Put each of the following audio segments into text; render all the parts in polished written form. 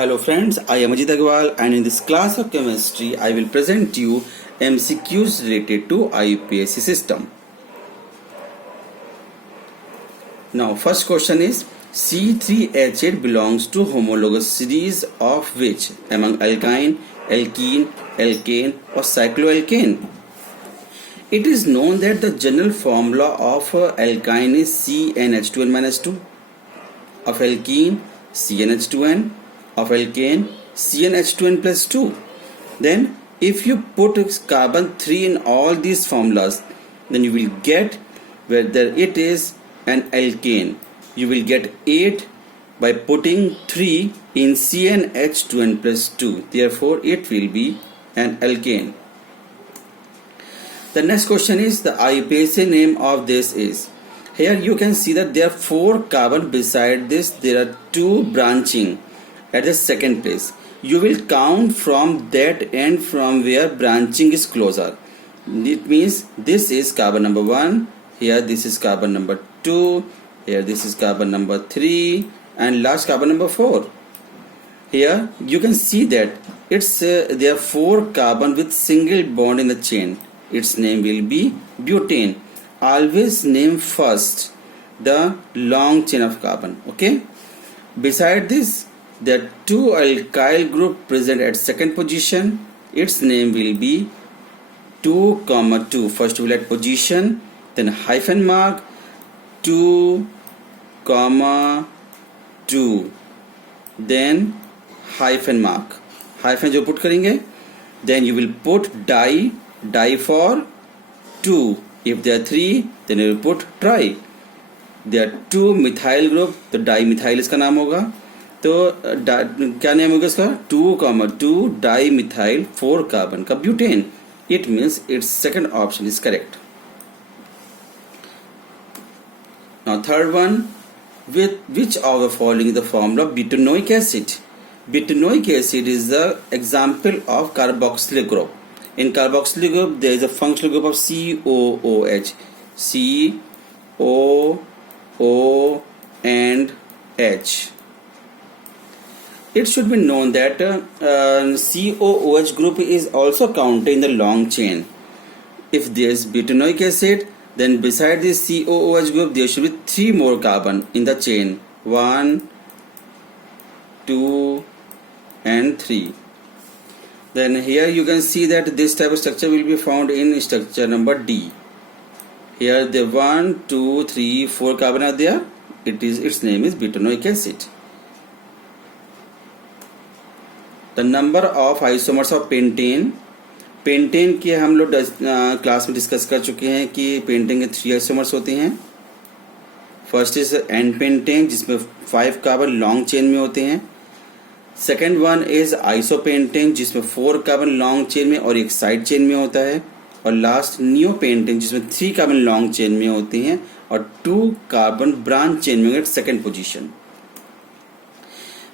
Hello friends, I am Ajit Agarwal and in this class of chemistry I will present you MCQs related to IUPAC system. Now first question is C3H8 belongs to homologous series of which among alkyne, alkene, alkane or cycloalkane? It is known that the general formula of alkyne is CnH2n-2, of alkene CnH2n, of alkane CnH2n plus 2. Then if you put carbon 3 in all these formulas, then you will get whether it is an alkane. You will get 8 by putting 3 in CnH2n plus 2. Therefore it will be an alkane. The next question is the IUPAC name of this is. Here you can see that there are 4 carbon. Beside this there are 2 branching at the second place. You will count from that end from where branching is closer. It means this is carbon number 1, here this is carbon number 2, here this is carbon number 3 and last carbon number 4. Here you can see that it's there are 4 carbon with single bond in the chain. Its name will be butane. Always name first the long chain of carbon. Okay. Beside this, there are 2 alkyl group present at second position. Its name will be 2, 2. First we will add position, then hyphen mark 2, 2. Then hyphen mark. Hyphen जो put करेंगे, then you will put di for 2. If there are 3, then you will put tri. There are 2 methyl group, तो dimethyl इसका नाम होगा. तो क्या name होगा इसका 2, 2 डाईमिथाइल 4 कार्बन का butane. It means it's second option is correct. Now third one, with which of the following is the formula of butanoic acid? Butanoic acid is the example of carboxylic group. In carboxylic group there is a functional group of COOH, COO and H. It should be known that COOH group is also counted in the long chain. If there is butanoic acid, then beside this COOH group there should be 3 more carbon in the chain, 1, 2 and 3. Then here you can see that this type of structure will be found in structure number D. Here the 1, 2, 3, 4 carbon are there. Its name is butanoic acid. The number of isomers of pentane. Pentane के हम लोग class में discuss कर चुके हैं कि pentane के 3 isomers होते हैं. फर्स्ट इज एन पेंटेन जिसमें 5 कार्बन लॉन्ग चेन में होते हैं. सेकेंड वन इज आइसोपेंटेन जिसमें 4 कार्बन लॉन्ग चेन में और 1 साइड चेन में होता है. और लास्ट नियो पेंटेन जिसमें 3 कार्बन लॉन्ग चेन में होते हैं और 2 कार्बन ब्रांच चेन में second position.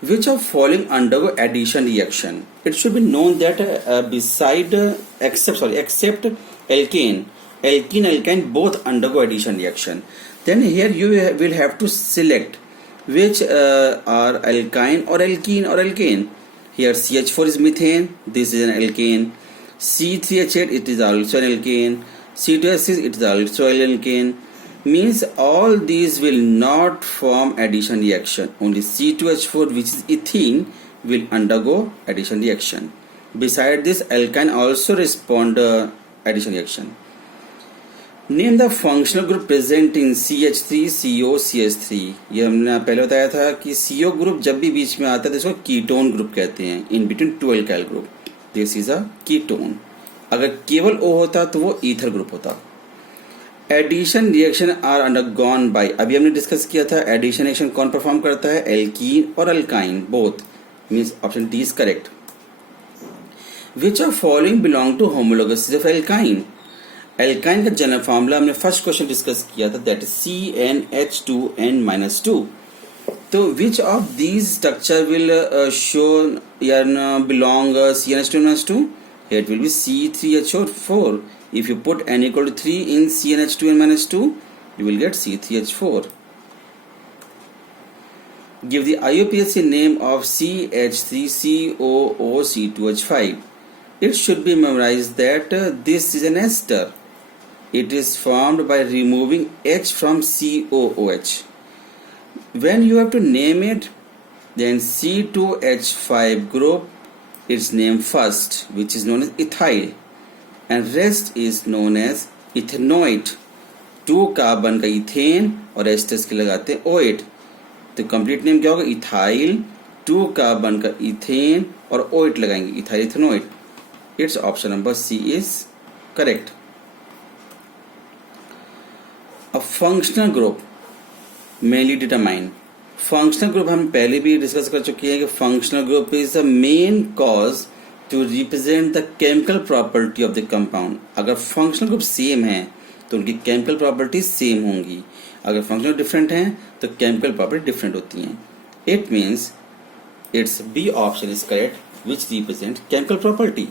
Which of following undergo addition reaction? It should be known that except alkane, alkyne both undergo addition reaction. Then here you will have to select which are alkyne or alkene or alkane. Here CH4 is methane, this is an alkane. C3H8 it is also an alkane. C2H6 it is also an alkane. Means all these will not form addition reaction. Only C2H4 which is ethene will undergo addition reaction. Beside this alkyne also respond addition reaction. Name the functional group present in CH3 CO CH3. ये हमने पहले बताया था कि CO group जब भी बीच में आता है तो इसको कीटोन ग्रुप कहते हैं. In between 2 alkyl group. This is a ketone. अगर केवल O होता तो वो ईथर ग्रुप होता. Addition reaction are undergone by. अभी हमने डिस्कस किया था एडिशन रिएक्शन कौन परफॉर्म करता है, एल्कीन और alkyne both. Means option D is correct. Which of following belong to homologous of alkyne? Alkyne का जनरल फॉर्मूला हमने फर्स्ट क्वेश्चन डिस्कस किया था, दैट इज CnH2n-2. तो which of these structure will show belong CnH2n-2? Here it will be C3H4. If you put n equal to 3 in CnH2n-2, you will get C3H4. Give the IUPAC name of CH3COOC2H5. It should be memorized that this is an ester. It is formed by removing H from COOH. When you have to name it, then C2H5 group, its name first, which is known as ethyl, and rest is known as ethanoate. 2 carbon का ethane और asters के लगाते हैं ओएट, तो complete name क्या होगा? Ethyl 2 carbon का ethane और ओएट लगाएंगे, ethyl ethanoate. It's option number C is correct. A functional group mainly determine. Functional group हम पहले भी डिस्कस कर चुके हैं कि functional group is the main cause to represent the chemical property of the compound. अगर functional group same है तो उनकी केमिकल प्रॉपर्टी सेम होंगी. अगर फंक्शनल डिफरेंट हैं तो केमिकल प्रॉपर्टी डिफरेंट होती हैं. It means it's B option is correct, which represent chemical property.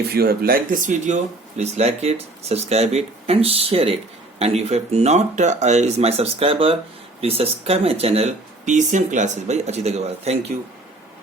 If you have liked this video, please like it, subscribe it and share it. And if you have not is my subscriber, please subscribe my channel PCM Classes by Ajit Agarwal. Thank you.